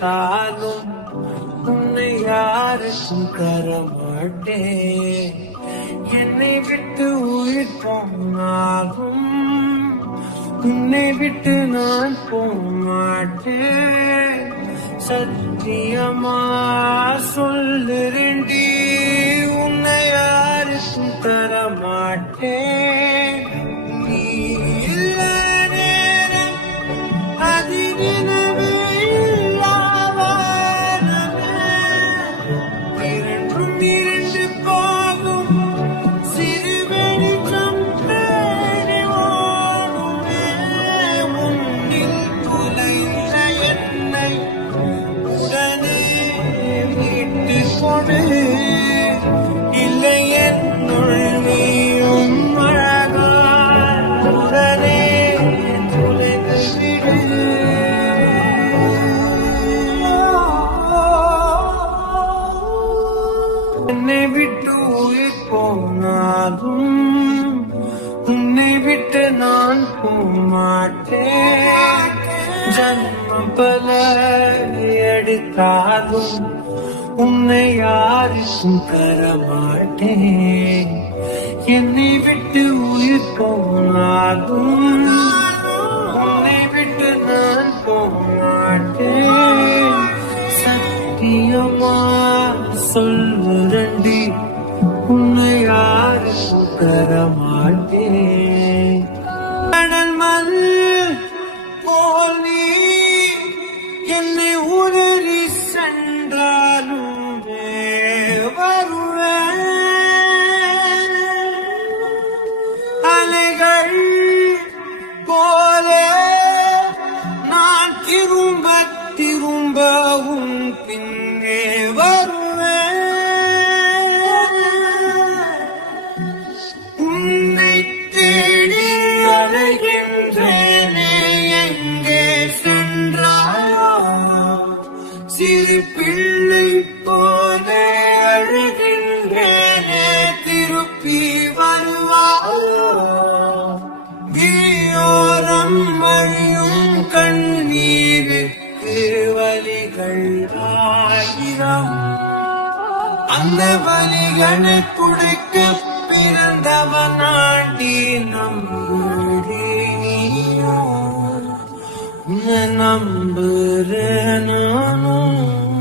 எடுத்தாலும் உன்னை யாருக்கும் தரமாட்டேன். என்னை விட்டு உயிர் போனாலும் உன்னை விட்டு நான் போமாட்டேன். சத்தியமா சொல்லுறேன்டி, உன்னை யாருக்கும் தரமாட்டேன். நீ இல்ல நேரம் அதிரினவே இல்லாவானமே. இரண்டும் இரண்டு போகும் சிறு வெளிச்சம் தேடி ஓடுமே. உன்னில் துளைந்த என்னை உடனே மீட்டு கொடு. இல்லை என்னுள் நீயும் அழகாய் உடனே துளைந்து விடு. என்னை விட்டு உயிர் போனாலும் உன்னை விட்டு நான் போமாட்டேன். ஜன்மம் பல எடுத்தாலும் உன்னை யாருக்கும் தரமாட்டேன். என்னை விட்டு உயிர் போனாலும் உன்னை விட்டு நான் போமாட்டேன். சத்தியமா சொல்லுறண்டி, உன்னை யாருக்கும் தரமாட்டேன். கடல் மண் போல் நீ என்னை உணரி சென்றாலும் வருவேன். அலைகள் போல நான் திரும்ப திரும்ப உன் பின்னே வருவேன். உன்னை தேடி அலைகின்றேனே, எங்கே சென்றாயோ? சிறு பிள்ளை போல அழுகின்றேனே, திருப்பி வருவாயோ? விழியோரம் வழியும் கண்ணீருக்கு வலிகள் ஆயிரம். அந்த வலிகளை துடைக்க பிறந்தவனாண்டி நம்புறேன், உன்னை நம்புறேன் நானும்.